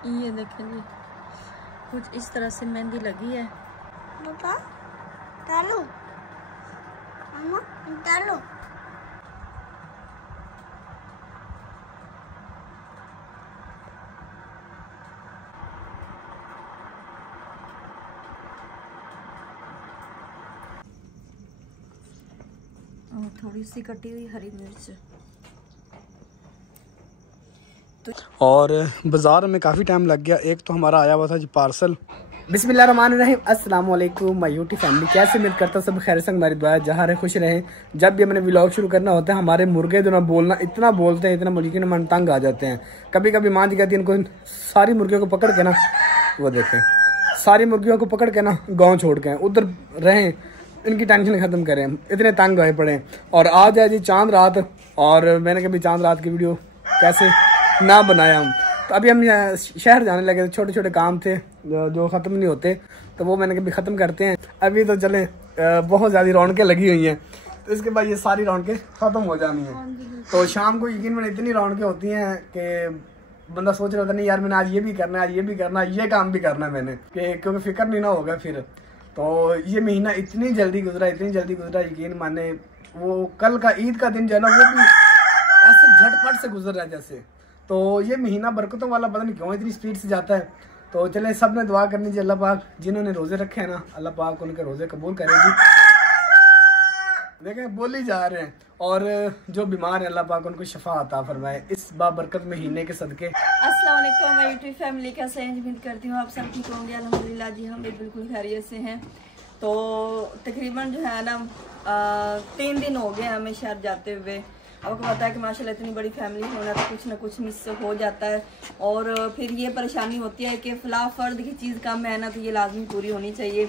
ये देखें जी, कुछ इस तरह से मेहंदी लगी है। पापा डालो, मामा डालो। थोड़ी सी कटी हुई हरी मिर्च। और बाज़ार में काफ़ी टाइम लग गया। एक तो हमारा आया हुआ था जी पार्सल। बिस्मिल्लाहिर्रहमानिर्रहीम, अस्सलाम वालेकुम माय यूट्यूब फैमिली। कैसे उम्मीद करता सब खैर संग हमारी दुआ, जहाँ रहे खुश रहें। जब भी हमने व्लॉग शुरू करना होता है, हमारे मुर्गे जो ना बोलना इतना बोलते हैं, इतना मुर्गी मन तंग आ जाते हैं। कभी कभी माँ जी कहती है इनको सारी मुर्गियों को पकड़ के ना, वो देखें, सारी मुर्गियों को पकड़ के ना गाँव छोड़ के उधर रहें, इनकी टेंशन खत्म करें, इतने तंग आए पड़े। और आज है जी चांद रात, और मैंने कभी चांद रात की वीडियो कैसे ना बनाया हूँ। तो अभी हम शहर जाने लगे थे, छोटे छोटे काम थे जो ख़त्म नहीं होते, तो वो मैंने कभी ख़त्म करते हैं। अभी तो चले बहुत ज़्यादा रौनकें लगी हुई हैं, तो इसके बाद ये सारी रौनकें ख़त्म हो जानी हैं। तो शाम को यकीन में इतनी रौनकें होती हैं कि बंदा सोच रहा होता नहीं यार मैंने आज ये भी करना है, आज ये भी करना है, ये काम भी करना है मैंने, कि क्योंकि फिक्र नहीं ना होगा फिर। तो ये महीना इतनी जल्दी गुजरा, इतनी जल्दी गुजरा, यकीन माने वो कल का ईद का दिन जो है ना, वो भी ऐसे झटपट से गुजर रहा है जैसे। तो ये महीना बरकतों वाला पता नहीं क्यों इतनी स्पीड से जाता है। तो चले सब ने दुआ करनी चाहिए, अल्लाह पाक जिन्होंने रोजे रखे हैं ना, अल्लाह पाक उनके रोजे कबूल करेगी। देखें बोल ही जा रहे हैं। और जो बीमार है अल्लाह पाक उनको शिफा अता फरमाए इस बाबरकत महीने के सदके। अस्सलाम वालेकुम माय यूट्यूब फैमिली, कैसे हैं? उम्मीद करती हूँ आप सब ठीक होंगे। अल्हम्दुलिल्लाह जी हम भी बिल्कुल खैरियत से हैं। तो तकरीबन जो है ना 3 दिन हो गए हमें शहर जाते हुए। आपको पता है कि माशाल्लाह इतनी बड़ी फैमिली होना तो कुछ ना कुछ मिस हो जाता है, और फिर ये परेशानी होती है कि फ़ला फ़र्द की चीज़ कम है ना, तो ये लाजमी पूरी होनी चाहिए।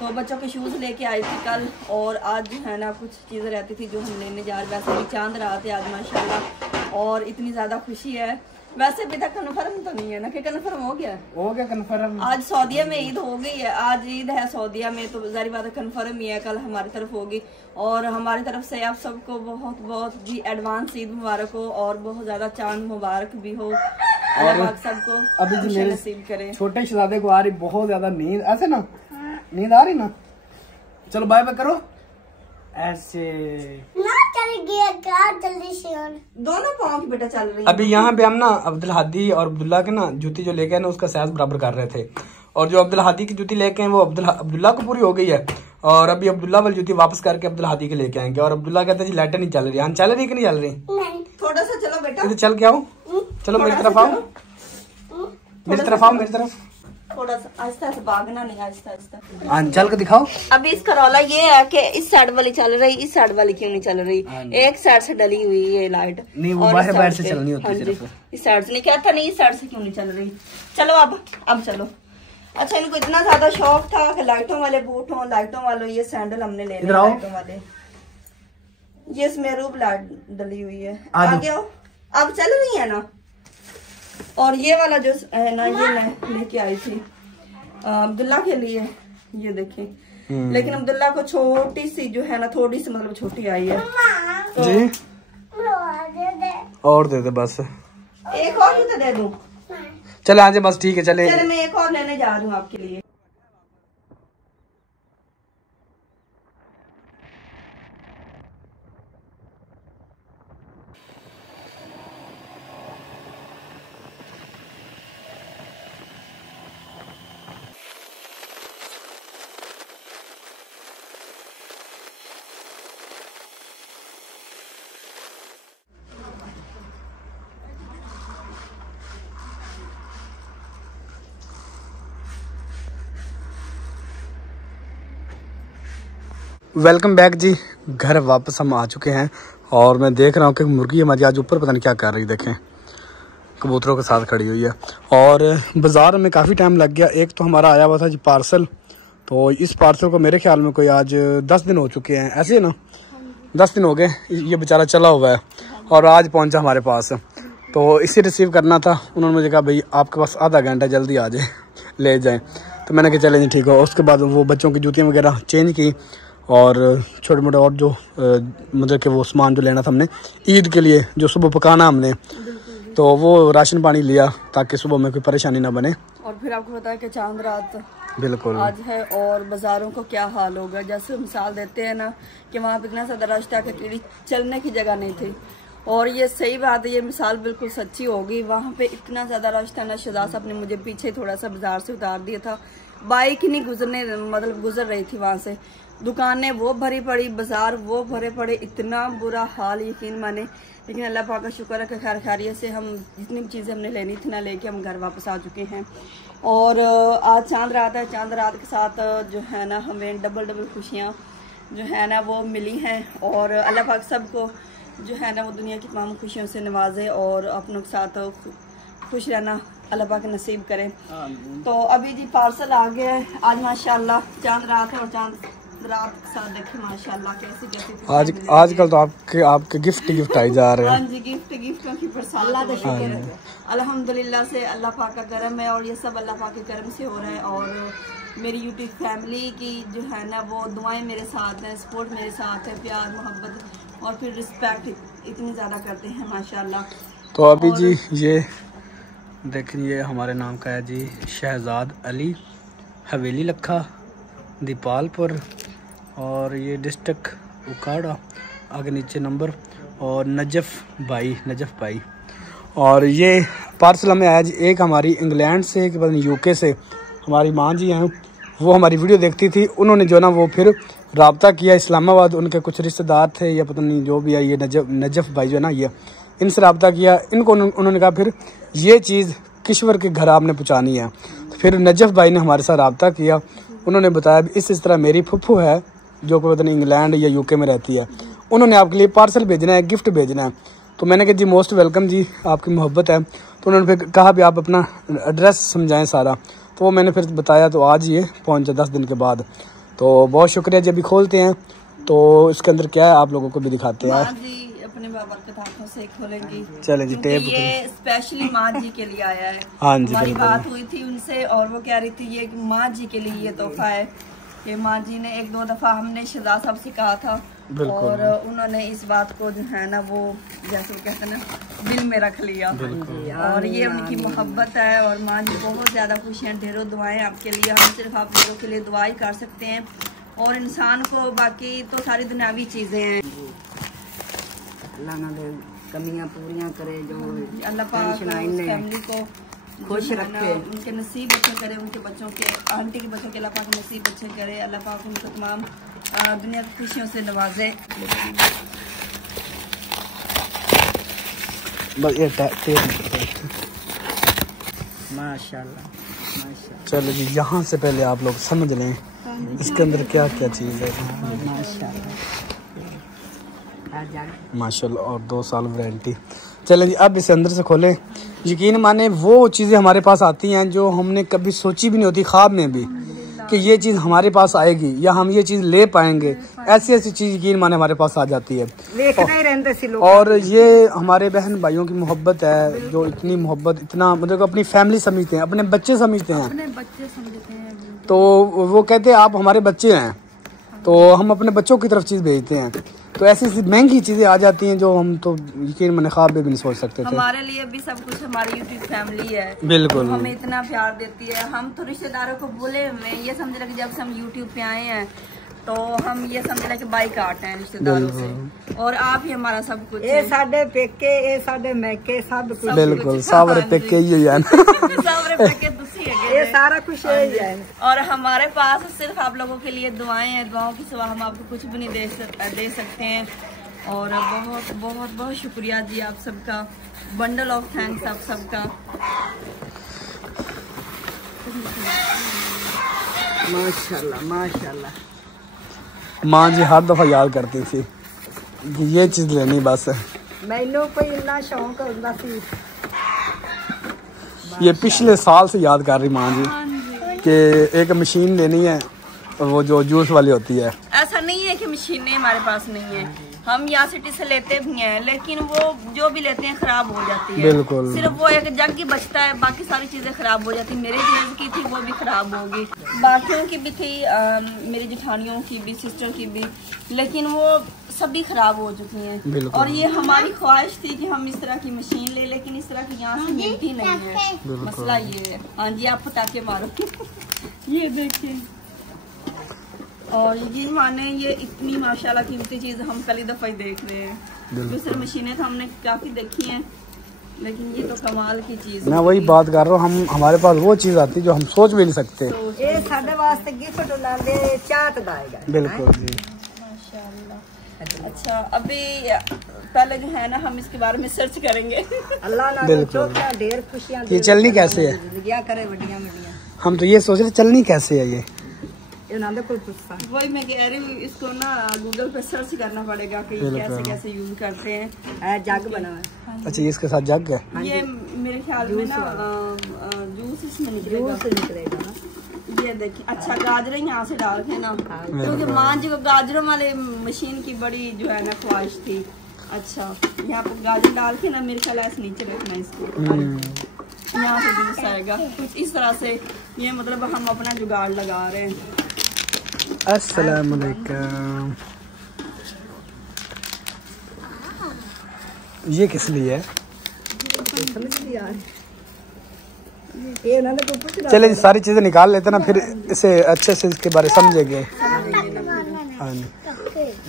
तो बच्चों के शूज़ लेके आई थी कल, और आज जो है ना कुछ चीज़ें रहती थी जो हम लेने जा रहे। वैसे भी चांद रात है आज माशाल्लाह, और इतनी ज़्यादा खुशी है। वैसे अभी तक कन्फर्म तो नहीं है ना कि कन्फर्म हो गया कन्फर्म। आज सऊदीया में ईद हो गई है, आज ईद है सऊदीया में, तो जारी बात है कन्फर्म ही है, कल हमारी तरफ होगी। और हमारी तरफ से आप सबको बहुत बहुत जी एडवांस ईद मुबारक हो, और बहुत ज्यादा चांद मुबारक भी हो, और सबको अभी जी मेरे नसीब करे। छोटे शहजादे को आ रही बहुत ज्यादा नींद, ऐसे ना नींद आ रही ना, चलो बाय बाय करो ऐसे ना, चल गया क्या जल्दी से। और दोनों पाँव की बेटा चल रही है। अभी यहाँ पे हम ना अब्दुल हादी और अब्दुल्ला के ना जूती जो लेके आए ना उसका साइज बराबर कर रहे थे, और जो अब्दुल हादी की जूती लेके आए वो अब्दुल्ला को पूरी हो गई है, और अभी अब्दुल्ला वाली जूती वापस करके अब्दुल हादी के लेके आएंगे। और अब्दुल्ला कहते हैं जी लाइटें नहीं चल रही। हाँ चल रही कि नहीं चल रही? नहीं, थोड़ा सा चलो बेटा, चल के आओ, चलो मेरी तरफ आओ, मेरी तरफ आओ, मेरी तरफ थोड़ा सा आहिस्ता आहिस्ता, भागना नहीं, आहिस्ता आहिस्ता। हाँ चल के दिखाओ। अभी इसका रौला ये है कि इस साइड वाली चल रही, इस साइड वाली क्यों नहीं चल रही? एक साइड से डली हुई है लाइट, नहीं वो बाहर बाहर से चलनी होती है सिर्फ। इस साइड से नहीं कहता, नहीं इस साइड से क्यों नहीं चल रही? चलो अब चलो। अच्छा इनको इतना ज्यादा शौक था कि लाइटों वाले बूट हो, लाइटों वाले ये सैंडल हमने ले लिए लाइटों वाले। ये इसमें रूप लाइट डली हुई है, आगे आओ, अब चल रही है ना। और ये वाला जो है ना, ये मैं लेके आई थी अब्दुल्ला के लिए, ये देखें। लेकिन अब्दुल्ला को छोटी सी जो है ना, थोड़ी सी मतलब छोटी आई है तो जी, और दे दे बस, एक और जूता दे दूं? चले आजे बस, ठीक है चले। चल मैं एक और लेने जा रही हूँ आपके लिए। वेलकम बैक जी, घर वापस हम आ चुके हैं, और मैं देख रहा हूँ कि मुर्गी हमारी आज ऊपर पता नहीं क्या कर रही, देखें कबूतरों के साथ खड़ी हुई है। और बाज़ार में काफ़ी टाइम लग गया। एक तो हमारा आया हुआ था जी पार्सल, तो इस पार्सल को मेरे ख्याल में कोई आज 10 दिन हो चुके हैं, ऐसे है ना, 10 दिन हो गए ये बेचारा चला हुआ है, और आज पहुँचा हमारे पास। तो इसे रिसीव करना था, उन्होंने मुझे कहा भाई आपके पास आधा घंटा, जल्दी आ जाए ले जाएँ। तो मैंने कहा चलें जी ठीक हो। उसके बाद वो बच्चों की जूतियाँ वगैरह चेंज की, और छोटे मोटे और जो मतलब कि वो सामान जो लेना था हमने ईद के लिए, जो सुबह पकाना हमने, तो वो राशन पानी लिया ताकि सुबह में कोई परेशानी ना बने। और फिर आपको पता है कि चांद रात बिल्कुल आज है और बाजारों को क्या हाल होगा। जैसे मिसाल देते हैं ना कि वहाँ पे इतना ज्यादा रश था कि चलने की जगह नहीं थी, और ये सही बात है, ये मिसाल बिल्कुल सच्ची होगी। वहाँ पे इतना ज्यादा रश था ना, शहजाद साहब ने मुझे पीछे थोड़ा सा बाजार से उतार दिया था, बाइक ही नहीं गुजर रही थी वहाँ से। दुकानें वो भरी पड़ी, बाजार वो भरे पड़े, इतना बुरा हाल यकीन माने। लेकिन अल्लाह पाक का शुक्र है कि खैर खैरियत से हम जितनी भी चीज़ें हमने लेनी थी ना लेके हम घर वापस आ चुके हैं। और आज चांद रात है, चांद रात के साथ जो है ना हमें डबल खुशियाँ जो है ना वो मिली हैं। और अल्लाह पाक सबको जो है ना वो दुनिया की तमाम खुशियों से नवाजे और अपनों के साथ खुश रहना अल्लाह पाक नसीब करे। तो अभी जी पार्सल आ गया है। आज माशाल्लाह चांद रात है और चांद रात के साथ देखे माशाल्लाह कैसे आजकल तो आपके गिफ्ट आई जा रहे हैं। हाँ जी, गिफ्टों की बरसात अल्हम्दुलिल्लाह से अल्लाह पाक का करम है, और ये सब अल्लाह पाक के करम से हो रहा है। और मेरी यूट्यूब फैमिली की जो है ना वो दुआएं मेरे साथ हैं, सपोर्ट मेरे साथ है, प्यार मोहब्बत और फिर रिस्पेक्ट इतनी ज़्यादा करते हैं माशाल्लाह। तो अभी जी ये देखिए हमारे नाम का है जी शहजाद अली, हवेली लखा, दीपालपुर, और ये डिस्ट्रिक्ट उकाड़ा, आगे नीचे नंबर, और नजफ़ भाई। और ये पार्सल हमें आया जी एक हमारी इंग्लैंड से, कि पता नहीं यूके से, हमारी माँ जी हैं, वो हमारी वीडियो देखती थी, उन्होंने जो ना वो फिर रब्ता किया इस्लामाबाद, उनके कुछ रिश्तेदार थे या पता नहीं जो भी है, ये नजफ़ भाई जो है ना, ये इनसे रब्ता किया, इनको उन्होंने कहा फिर ये चीज़ किश्वर के घर आपने पहुँचानी है। फिर नजफ़ भाई ने हमारे साथ रब्ता किया, उन्होंने बताया इस तरह मेरी फुफ्फू है जो कि पता नहीं इंग्लैंड या यूके में रहती है, उन्होंने आपके लिए पार्सल भेजना है, गिफ्ट भेजना है। तो मैंने कहा जी मोस्ट वेलकम जी, आपकी मोहब्बत है। तो उन्होंने फिर कहा भी आप अपना एड्रेस समझाएं सारा, तो वो मैंने फिर बताया, तो आज ये पहुंचा 10 दिन के बाद। तो बहुत शुक्रिया जी। अभी खोलते हैं तो इसके अंदर क्या है आप लोगों को भी दिखाते हैं। अपने बाबा के हाथों से खोलेंगी। चले जी, टेप ये स्पेशली माँ जी के लिए आया है। हाँ जी, हमारी बात हुई थी उनसे और वो कह रही थी ये माँ जी के लिए ये तोहफा है, कि माँ जी ने 1-2 दफा हमने शहजाद साहब से कहा था, और उन्होंने इस बात को जो है ना वो जैसे कहते हैं ना दिल में रख लिया, और ये उनकी मोहब्बत है। और माँ जी बहुत ज्यादा खुश हैं, ढेरों दुआएं आपके लिए, हम सिर्फ आप लोगों के लिए दुआ ही कर सकते हैं। और इंसान को बाकी तो सारी दुनियावी चीजें हैं, अल्लाह ना दे कमियां पूरियां करे, जो अल्लाह पाक फैमिली को खुश रखे, उनके नसीब अच्छे करे, उनके बच्चों के आंटी के बच्चों के अल्लाह पाक नसीब अच्छे करे, अल्लाह पाक उनको तमाम दुनिया की खुशियों से नवाजे। बस ये माशाल्लाह। चलो जी, यहाँ से पहले आप लोग समझ लें इसके अंदर क्या क्या चीज़ है। माशाल्लाह, और 2 साल वारंटी। चलें जी, अब इसे अंदर से खोलें। यकीन माने वो चीज़ें हमारे पास आती हैं जो हमने कभी सोची भी नहीं होती, ख्वाब में भी, कि ये चीज़ हमारे पास आएगी या हम ये चीज़ ले पाएंगे। ऐसी चीज़ यकीन माने हमारे पास आ जाती है। और ये हमारे बहन भाइयों की मोहब्बत है, जो इतनी मोहब्बत, इतना मतलब अपनी फैमिली समझते हैं, अपने बच्चे समझते हैं। तो वो कहते हैं आप हमारे बच्चे हैं, तो हम अपने बच्चों की तरफ चीज़ भेजते हैं। तो ऐसी महंगी चीज़ें आ जाती हैं जो हम तो यकीन मैंने ख्वाब में भी नहीं सोच सकते थे। हमारे लिए भी सब कुछ हमारी यूट्यूब फैमिली है, बिल्कुल, तो हमें इतना प्यार देती है। हम तो रिश्तेदारों को बोले हुए ये समझ रहे कि जब से हम यूट्यूब पे आए हैं तो हम ये समझ रहे कि बाइकाट हैं रिश्तेदारों से, और आप ही हमारा सब कुछ। ये साडे पेके, ये साडे मैके, सब कुछ। बिल्कुल, सारे पेके ही है ना। सारे पेके दूसरी है, ये सारा कुछ यही है। और हमारे पास सिर्फ आप लोगों के लिए दुआएं हैं, दुआओं के सिवा हम आपको कुछ भी नहीं दे सकते हैं। और बहुत बहुत बहुत शुक्रिया जी आप सबका, बंडल ऑफ थैंक्स आप सबका। माशाल्लाह माशाल्लाह। माँ जी हर दफा याद करती थी कि ये चीज़ लेनी बस है। मैनू कोई इतना शौक होता सी, ये पिछले साल से याद कर रही माँ जी कि एक मशीन लेनी है, वो जो जूस वाली होती है। ऐसा नहीं है कि मशीनें हमारे पास नहीं है, हम यहाँ सिटी से लेते भी हैं, लेकिन वो जो भी लेते हैं खराब हो जाती है। बिल्कुल, सिर्फ वो एक जग ही बचता है, बाकी सारी चीजें खराब हो जाती है। मेरे जेज की थी वो भी खराब होगी, बाकियों की भी थी, मेरी जेठानियों की भी, सिस्टर की भी, लेकिन वो सभी खराब हो चुकी हैं। और ये हमारी ख्वाहिश थी कि हम इस तरह की मशीन ले, लेकिन इस तरह की यहाँ से मिलती नहीं है। मसला ये है। हाँ जी, आप पटाखे मारो। ये देखिए, और ये माने ये इतनी माशाल्लाह कीमती चीज हम पहली दफा ही देख रहे हैं। दूसरी मशीनें तो हमने काफी देखी हैं, लेकिन ये तो कमाल की चीज। मैं वही बात कर रहा हूँ, हमारे पास वो चीज आती है जो हम सोच भी नहीं सकते। ये साडे वास्ते गिफ्ट लांदे चाट दाएगा। बिल्कुल जी, माशाल्लाह। अच्छा, अभी पहले जो है ना हम इसके बारे में सर्च करेंगे। अल्लाह ना ढेर खुशियां। ये चलनी कैसे है? क्या करे बढ़िया बढ़िया। हम तो ये सोच रहे चलनी कैसे है ये वही मैं कह रही हूँ, इसको ना गूगल पे सर्च करना पड़ेगा कि कैसे कैसे यूज करते हैं। जग बना है। अच्छा, ये इसके साथ जग है। ये मेरे ख्याल में ना जूस इसमें निकलेगा। ये देखिए, अच्छा गाजर यहाँ से डाल के ना, क्योंकि माँ जी को गाजरों वाले मशीन की बड़ी जो है ना ख्वाहिश थी। अच्छा, यहाँ पर गाजर डाल के ना मेरे ख्याल ऐसे नीचे रखना इसको, यहाँ से जूस आएगा कुछ इस तरह से। ये मतलब हम अपना जुगाड़ लगा रहे हैं। अस्सलाम वालेकुम। ये किस लिए है? चले जी, सारी चीजें निकाल लेते ना, फिर इसे अच्छे से इसके बारे समझेंगे। हाँ,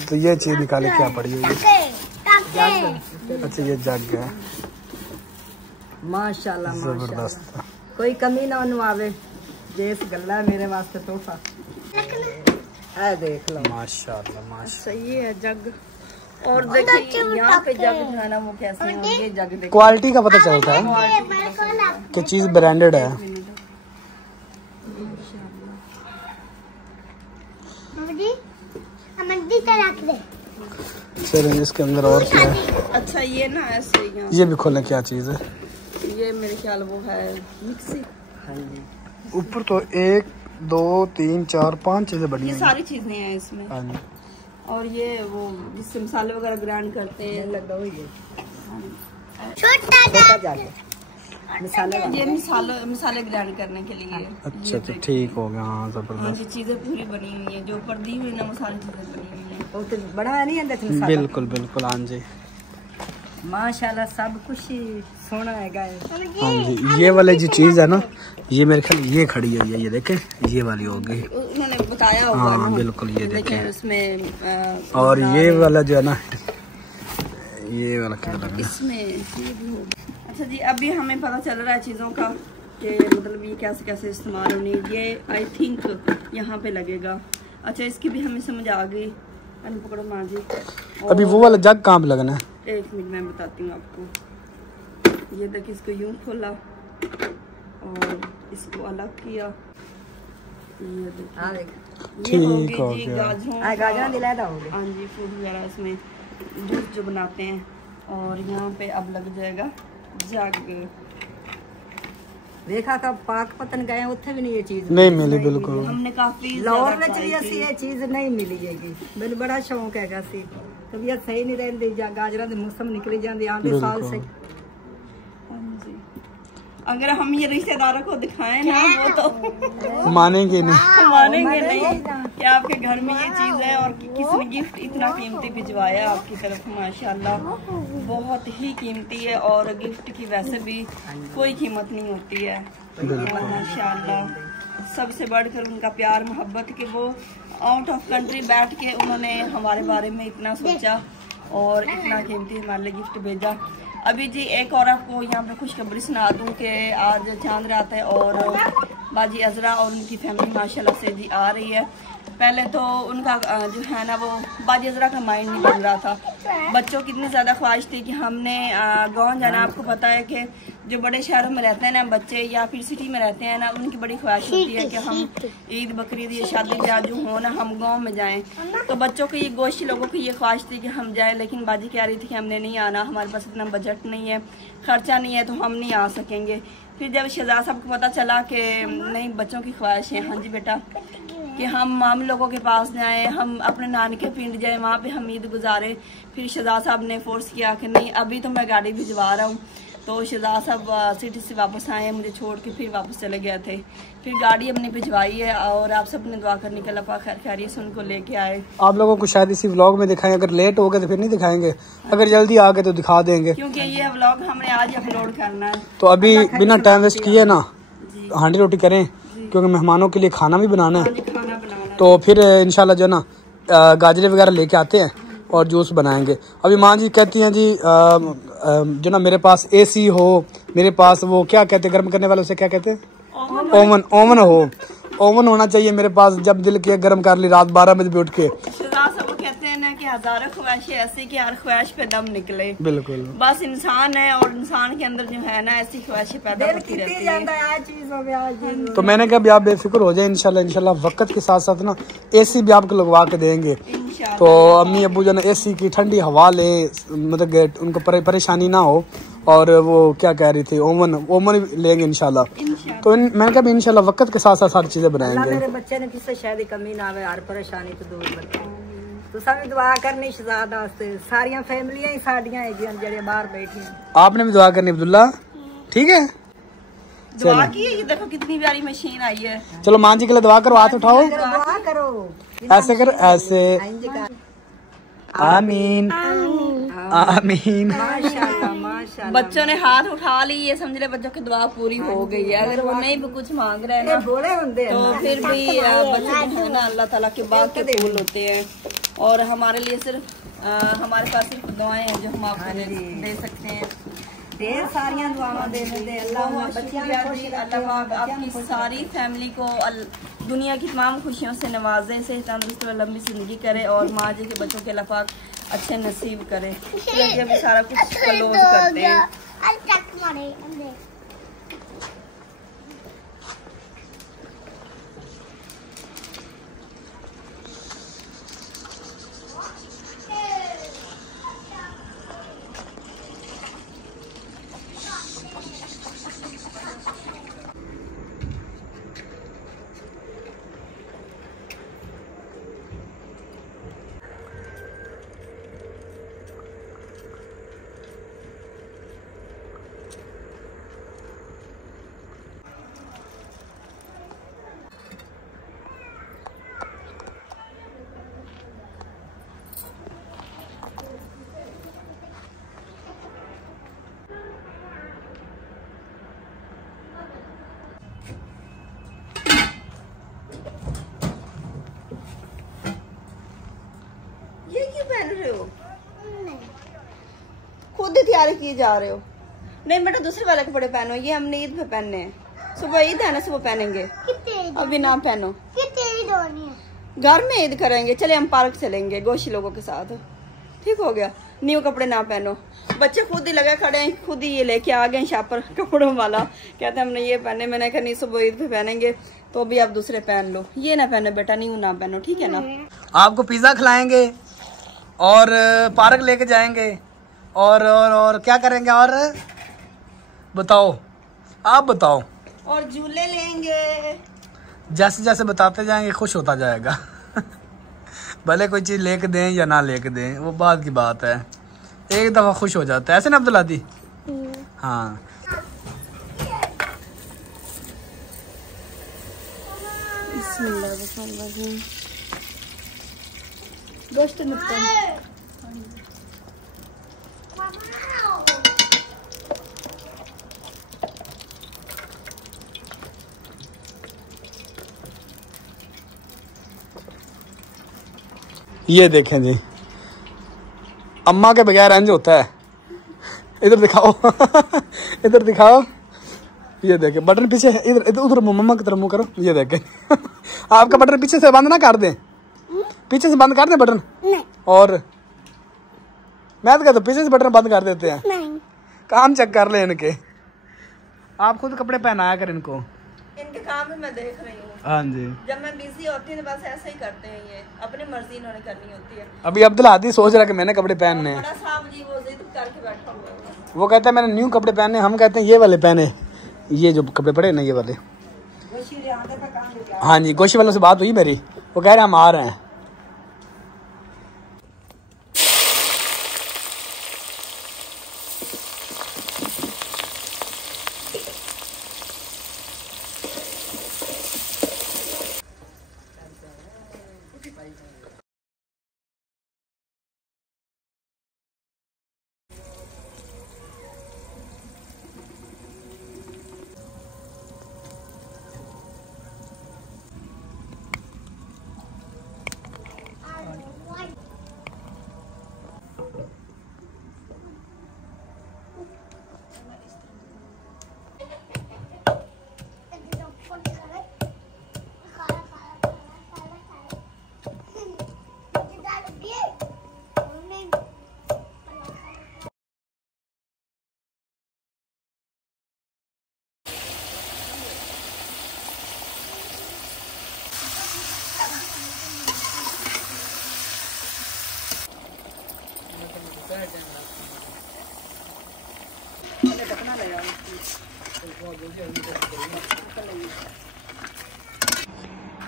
तो ये चीज निकाले क्या पड़ी होगी? अच्छा, ये जग है। माशाल्लाह जबरदस्त, कोई कमी ना आवे। जेस गल्ला मेरे वास्ते तोहफा है, देख लो। माशाल्लाह माशाल्लाह। सही है जग। और देखिए यहाँ पे जग जो है ना वो कैसे है, ये जग देखिए, क्वालिटी का पता चलता है कि चीज ब्रांडेड है। चलिए, इसके अंदर और क्या है? अच्छा, ये ना ऐसे ये भी खोलें, क्या चीज है? ये मेरे ख्याल वो है मिक्सी। ऊपर तो 1 2 3 4 5 चीजें बनी ये हैं। सारी चीजें हैं इसमें। हाँ जी। और ये वो जिससे मसाले वगैरह ग्राइंड करते हैं। लगा हुई है छोटा जग। ये मसाले ग्राइंड करने के लिए। अच्छा, तो ठीक हो गया। हाँ, जबरदस्त। ये चीजें पूरी बनी हुई है, जो ऊपर दी हुई ना वो सारी चीजें बनी हुई है। वो तो बड़ा नहीं है। बिल्कुल बिल्कुल। हाँ जी, माशाल्लाह सब कुछ सोना है। हाँ जी। ये वाली जो चीज है ना, ये मेरे ख्याल ये खड़ी हुई है, ये देखें, ये वाली हो गई। उन्होंने बताया होगा। हाँ बिल्कुल, ये देखें। उसमें और ये वाला जो है ना, ये वाला क्या लगा इसमें ये भी होगा। अच्छा जी, अभी हमें पता चल रहा है चीज़ों का कि मतलब ये कैसे कैसे इस्तेमाल होनी। ये आई थिंक यहाँ पे लगेगा। अच्छा, इसकी भी हमें समझ आ गई। पकड़ो माँ जी। अभी वो वाला जग कहाँ पे लगना है? एक मिनट मैं बताती हूँ आपको। ये देखिए, इसको यूं खोला और इसको अलग किया। ये देखिए, ये होगी जी गाजरों दिलाया। हाँ जी, फूड वगैरह इसमें जूस जो बनाते हैं। और यहाँ पे अब लग जाएगा जग। देखा कब पाक पतन गए उत्थे भी नहीं ये चीज नहीं मिली। बिल्कुल, हमने काफी लाहौर में चली ऐसी ये चीज नहीं मिली है। मैंने बड़ा शौक है सी, तबीयत सही नहीं रहती। गाजर के मौसम निकली जाते आधे साल से। अगर हम ये रिश्तेदारों को दिखाएं ना, वो तो मानेंगे नहीं। मानेंगे नहीं कि आपके घर में ये चीज है और किसने गिफ्ट इतना कीमती भिजवाया आपकी तरफ। माशाल्लाह बहुत ही कीमती है, और गिफ्ट की वैसे भी कोई कीमत नहीं होती है। माशाल्लाह सबसे बढ़कर उनका प्यार मोहब्बत कि वो आउट ऑफ कंट्री बैठ के उन्होंने हमारे बारे में इतना सोचा और इतना कीमती हमारे लिए गिफ्ट भेजा। अभी जी एक और आपको यहाँ पे खुशखबरी सुना दूँ कि आज चांद रात है और बाजी अजरा और उनकी फैमिली माशाल्लाह से जी आ रही है। पहले तो उनका जो है ना वो बाजी अजरा का माइंड नहीं बन रहा था। बच्चों की इतनी ज़्यादा ख्वाहिश थी कि हमने गांव जाना। आपको पता है कि जो बड़े शहरों में रहते हैं ना बच्चे या फिर सिटी में रहते हैं ना, उनकी बड़ी ख्वाहिश होती है कि हम ईद बकरीद ये शादी ब्याह जो हो ना हम गाँव में जाएँ। तो बच्चों की ये गोशी लोगों की ये ख्वाहिश थी कि हम जाएँ, लेकिन बाजी कह रही थी कि हमने नहीं आना, हमारे पास इतना बजट नहीं है, खर्चा नहीं है, तो हम नहीं आ सकेंगे। फिर जब शहजाद साहब को पता चला कि नहीं बच्चों की ख्वाहिश है, हाँ जी बेटा, कि हम माम लोगों के पास जाएं, हम अपने नानके पिंड जाएं, वहाँ पे हम ईद गुजारें। फिर शहजाद साहब ने फोर्स किया कि नहीं अभी तो मैं गाड़ी भिजवा रहा हूँ, तो शहजाद साहब सिटी से वापस आए हैं, मुझे छोड़ के फिर वापस चले गए थे। फिर गाड़ी हमने भिजवाई है और आप सब ने दुआ करने के अल्लाह खैर खैरियत से उनको लेके आए। आप लोगों को शायद इसी व्लॉग में दिखाएं, अगर लेट हो गए तो फिर नहीं दिखाएंगे, अगर जल्दी आ गए तो दिखा देंगे, क्योंकि ये व्लॉग हमने आज अपलोड करना है। तो अभी बिना टाइम वेस्ट किए ना हांडी रोटी करें, क्योंकि मेहमानों के लिए खाना भी बनाना है। खाना बनाना तो फिर इंशाल्लाह जो ना गाजरे वगैरह लेके आते हैं और जूस बनाएंगे। अभी माँ जी कहती हैं जी जो ना मेरे पास AC हो, मेरे पास वो क्या कहते हैं गर्म करने वाले, उसे क्या कहते हैं, ओवन हो, ओवन होना चाहिए मेरे पास, जब दिल किया गर्म कर ली रात 12 बजे भी उठ के। कहते हैं ना कि हजारों ख्वाहिशें ऐसी कि हर ख्वाहिश पे दम निकले। बिल्कुल, बस इंसान है और इंसान के अंदर जो है ना ऐसी ख्वाहिशें पैदा होती रहती है। तो मैंने कहा भी आप बेफिक्र हो जाए, इंशाल्लाह वक्त के साथ साथ ना AC भी आपको लगवा के देंगे। तो अम्मी अबू जो ना AC की ठंडी हवा ले, मतलब उनको परेशानी ना हो। और वो क्या कह रही थी, ओवन लेंगे इंशाल्लाह। तो मैंने कहा इंशाल्लाह वक्त के साथ साथ सारी चीजें बनाएंगे। मेरे बच्चे ने किसी शायद कमी ना आवे, हर परेशानी तो दूर बचे। तो सब दुआ करनी शहजाद वास्ते, सारियां फैमिलियां ही साडियां हैगियां जेड़े बाहर बैठी। आपने भी दुआ करनी अब्दुल्ला, ठीक है? दुआ की है, ये देखो कितनी प्यारी मशीन आई है। चलो मां जी के लिए दुआ करो, हाथ उठाओ, दुआ करो, ऐसे करो, ऐसे, आमीन आमीन। माशाल्लाह माशाल्लाह। बच्चों ने हाथ उठा ली, ये समझ ले बच्चों की दुआ पूरी हो गई है। अगर वो नहीं भी कुछ मांग रहे हैं ना बोले होंगे तो फिर भी बच्चे जो है ना अल्लाह ताला के बाग के फूल होते हैं। और हमारे लिए सिर्फ हमारे पास सिर्फ दुआएं हैं जो हम आपको दे सकते हैं। ढेर सारियां दुआवां देने दे अल्लाह बच्चियां ने खुश रखे, अल्लाह आपकी सारी फैमिली को दुनिया की तमाम खुशियों से नवाजे, से तंदुरुस्त और लंबी जिंदगी करे और माँ जी के बच्चों के अल्लाह पाक अच्छे नसीब करे। चलिए अभी सारा कुछ क्लोज करते हैं। खुद ही तैयारी किए जा रहे हो? नहीं बेटा दूसरे वाले कपड़े पहनो, ये हमने ईद पे पहनने हैं। सुबह ईद है ना, सुबह पहनेंगे, अभी ना पहनो। घर में ईद करेंगे, चले हम पार्क चलेंगे गोशी लोगों के साथ, ठीक हो गया? न्यू कपड़े ना पहनो। बच्चे खुद ही लगे खड़े हैं, खुद ही ये लेके आ गए शापर कपड़ों वाला, कहते हैं हमने ये पहने। मैंने कहा नहीं सुबह ईद पे पहनेंगे, तो अभी आप दूसरे पहन लो, ये ना पहनो बेटा, न्यू ना पहनो, ठीक है ना? आपको पिज्जा खिलाएंगे और पार्क लेके जाएंगे और क्या करेंगे, और बताओ, आप बताओ। और झूले लेंगे, जैसे जैसे बताते जाएंगे खुश होता जाएगा। भले कोई चीज लेके दें या ना लेके दें, वो बात की बात है, एक दफा खुश हो जाता है, ऐसे ना अब्दुल्ला दी? हाँ। गोश्त ये देखें जी, अम्मा के बगैर इंज होता है। इधर दिखाओ। इधर दिखाओ, ये देखे बटन पीछे, इधर इधर उधर मम्मा की तरफ मुंह करो, ये देखे। आपका बटन पीछे से बंद ना कर दें, पीछे से बंद कर दें बटन। नहीं। और मैं तो कहता हूँ पीछे से बटन बंद कर देते हैं। नहीं। काम चेक कर ले इनके, आप खुद कपड़े पहनाया कर इनको। इनके काम भी मैं देख रही हूँ। हाँ जी, जब मैं बिजी होती हूँ तो बस ऐसा ही करते हैं, ये अपनी मर्जी इन्होंने करनी होती है। अभी अब्दुल हादी सोच रहा है कि मैंने कपड़े पहनने हैं, बड़ा साहब जी वो जिद करके बैठा हुआ है। वो कहता है मैंने न्यू कपड़े पहने, हम कहते हैं ये वाले पहने, ये जो कपड़े पड़े ना ये वाले। हाँ जी, गोशी वालों से बात हुई मेरी, वो कह रहे हैं हम आ रहे हैं।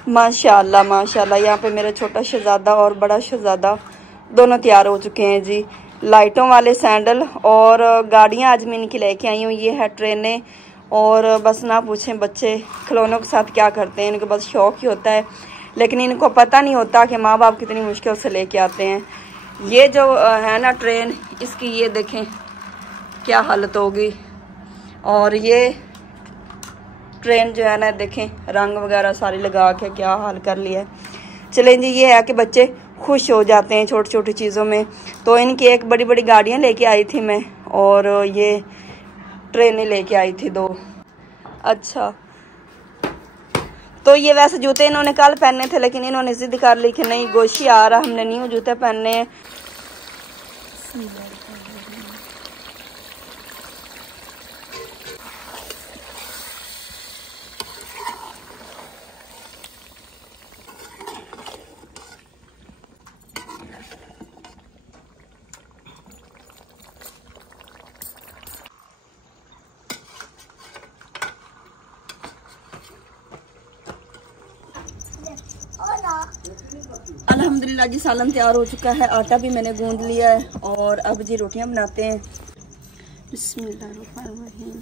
माशाल्लाह माशाल्लाह, यहाँ पे मेरा छोटा शहजादा और बड़ा शहजादा दोनों तैयार हो चुके हैं जी। लाइटों वाले सैंडल और गाड़ियाँ आज मैं इनकी लेके आई हूँ। ये है ट्रेनें, और बस ना पूछें बच्चे खिलौनों के साथ क्या करते हैं, इनको बस शौक ही होता है, लेकिन इनको पता नहीं होता कि माँ बाप कितनी मुश्किल से लेके आते हैं। ये जो है ना ट्रेन, इसकी ये देखें क्या हालत होगी। और ये ट्रेन जो है ना देखें, रंग वगैरह सारी लगा के क्या हाल कर लिया है। चलें जी, ये है कि बच्चे खुश हो जाते हैं छोटी छोटी चीज़ों में। तो इनकी एक बड़ी बड़ी गाड़ियाँ लेके आई थी मैं, और ये ट्रेनें लेके आई थी 2। अच्छा, तो ये वैसे जूते इन्होंने कल पहने थे, लेकिन इन्होंने जिद कर ली कि नहीं गोशी आ रहा, हमने न्यू जूते पहनने हैं। अल्हम्दुलिल्लाह जी, सालन तैयार हो चुका है, आटा भी मैंने गूंद लिया है, और अब जी रोटियां बनाते हैं। बिस्मिल्लाहिर्रहमानिर्रहीम।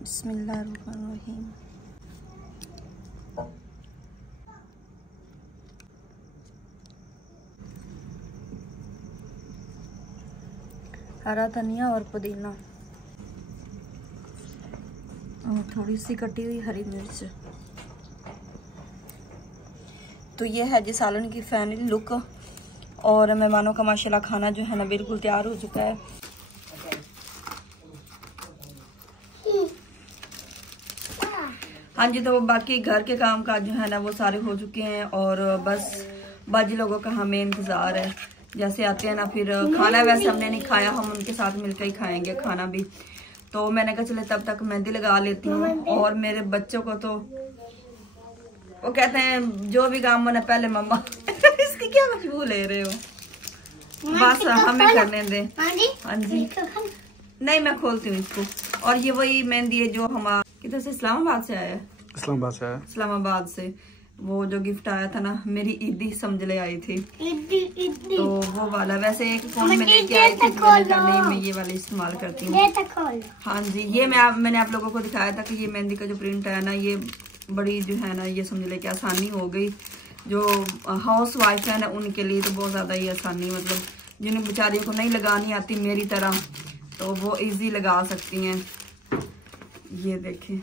बिस्मिल्लाहिर्रहमानिर्रहीम। हरा धनिया और पुदीना और थोड़ी सी कटी हुई हरी मिर्च। तो ये है जी सालन की फाइनल लुक, और मेहमानों का माशाल्लाह खाना जो है ना बिल्कुल तैयार हो चुका है। हाँ जी, तो बाकी घर के काम काज जो है ना वो सारे हो चुके हैं, और बस बाजी लोगों का हमें इंतज़ार है। जैसे आते हैं ना फिर खाना, वैसे हमने नहीं खाया, हम उनके साथ मिलकर ही खाएंगे खाना भी। तो मैंने कहा चले तब तक मेहंदी लगा लेती हूँ। और मेरे बच्चों को तो वो कहते हैं जो भी काम बना पहले मम्मा इसकी क्या खुशबू ले रहे हो, बस हमें करने दें। हाँ जी, नहीं मैं खोलती हूँ इसको। और ये वही मेहंदी है जो हमारा किधर से, इस्लामाबाद से आया है। इस्लामाबाद से वो जो गिफ्ट आया था ना, मेरी ईदी समझ ले आई थी, तो वो वाला। वैसे एक फोन में लेके आई थी, नहीं मैं ये वाला इस्तेमाल करती हूँ। हाँ जी, ये मैंने आप लोगों को दिखाया था कि ये मेहंदी का जो प्रिंट है ना, ये बड़ी जो है ना, ये समझ ले कि आसानी हो गई। जो हाउस वाइफ है ना उनके लिए तो बहुत ज्यादा ही आसानी, मतलब जिन्हें बेचारियों को नहीं लगानी आती मेरी तरह, तो वो इजी लगा सकती हैं। ये देखें,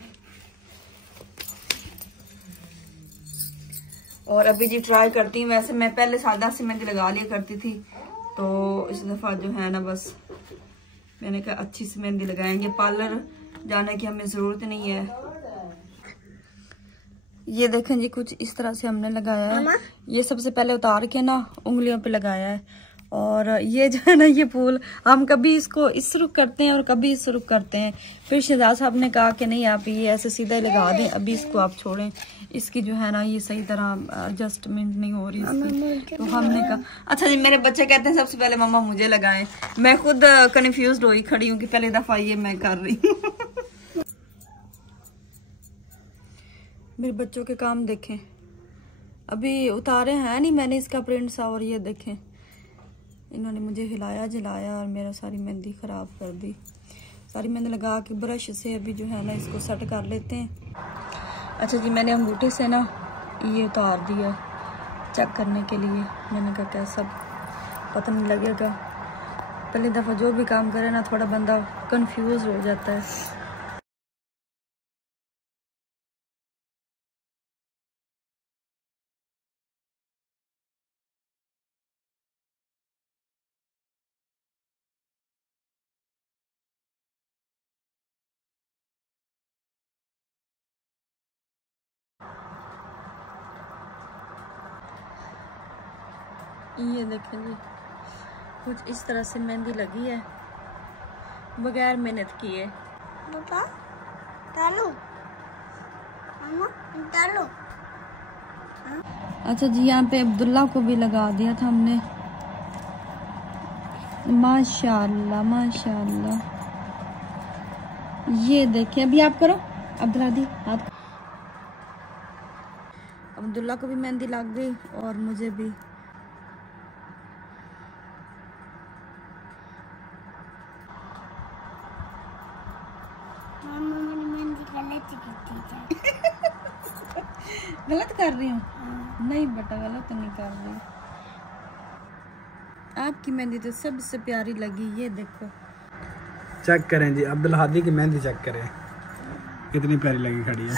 और अभी जी ट्राई करती हूँ। वैसे मैं पहले सादा सी मेहंदी लगा लिया करती थी, तो इस दफा जो है ना बस मैंने कहा अच्छी सी मेहंदी लगाएंगे, पार्लर जाने की हमें जरूरत नहीं है। ये देखें जी, कुछ इस तरह से हमने लगाया है। ये सबसे पहले उतार के ना उंगलियों पे लगाया है, और ये जो है ना, ये फूल हम कभी इसको इस रुख करते हैं और कभी इस रुख करते हैं। फिर शहजाद साहब ने कहा कि नहीं, आप ये ऐसे सीधा ही लगा दें, अभी इसको आप छोड़ें, इसकी जो है ना ये सही तरह एडजस्टमेंट नहीं हो रही इसकी। तो हमने कहा अच्छा जी, मेरे बच्चे कहते हैं सबसे पहले मम्मा मुझे लगाएं। मैं खुद कन्फ्यूज हुई खड़ी हूँ कि पहली दफा ये मैं कर रही हूँ। मेरे बच्चों के काम देखें, अभी उतारे हैं नहीं मैंने इसका प्रिंट सा, और ये देखें इन्होंने मुझे हिलाया जलाया और मेरा सारी मेहंदी ख़राब कर दी। सारी मेहंदी लगा के ब्रश से अभी जो है ना इसको सेट कर लेते हैं। अच्छा जी, मैंने अंगूठे से ना ये उतार दिया चेक करने के लिए। मैंने कहा कैसा पता नहीं लगेगा, पहली दफ़ा जो भी काम करे ना थोड़ा बंदा कंफ्यूज हो जाता है। ये देखें जी, कुछ इस तरह से मेहंदी लगी है बगैर मेहनत किए। पापा डालो, मामा डालो। अच्छा जी, यहाँ पे अब्दुल्ला को भी लगा दिया था हमने। माशाल्लाह माशाल्लाह। ये देखिए, अभी आप करो अब्दुल्ला दी, आप। अब्दुल्ला को भी मेहंदी लग गई और मुझे भी। गलत कर रही हूँ? नहीं बेटा, गलत तो नहीं कर रही। आपकी मेहंदी तो सबसे प्यारी लगी। ये देखो, चेक करें जी, अब्दुल हादी की मेहंदी चेक करें कितनी प्यारी लगी खड़ी है।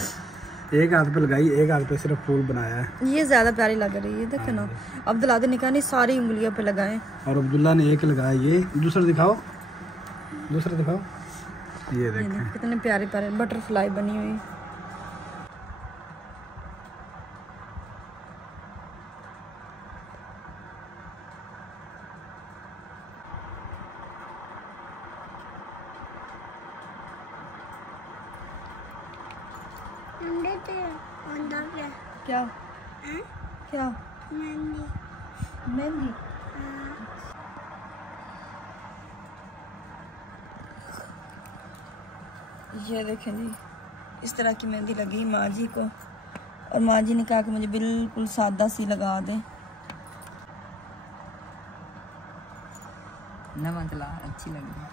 एक हाथ पे लगाई, एक हाथ पे सिर्फ फूल बनाया है। ये ज्यादा प्यारी लग रही है, देखो ना। अब्दुल हादी ने कहा नहीं सारी उंगलियों पे लगाए और अब्दुल्ला ने एक लगाया। ये दूसरा दिखाओ, दूसरा दिखाओ। ये देखो कितने प्यारे प्यारे बटरफ्लाई बनी हुई। क्या क्या मेहंदी? मेहंदी? ये देखें जी, इस तरह की मेहंदी लगी माँ जी को, और माँ जी ने कहा कि मुझे बिल्कुल सादा सी लगा दें। नमक ला अच्छी लगी।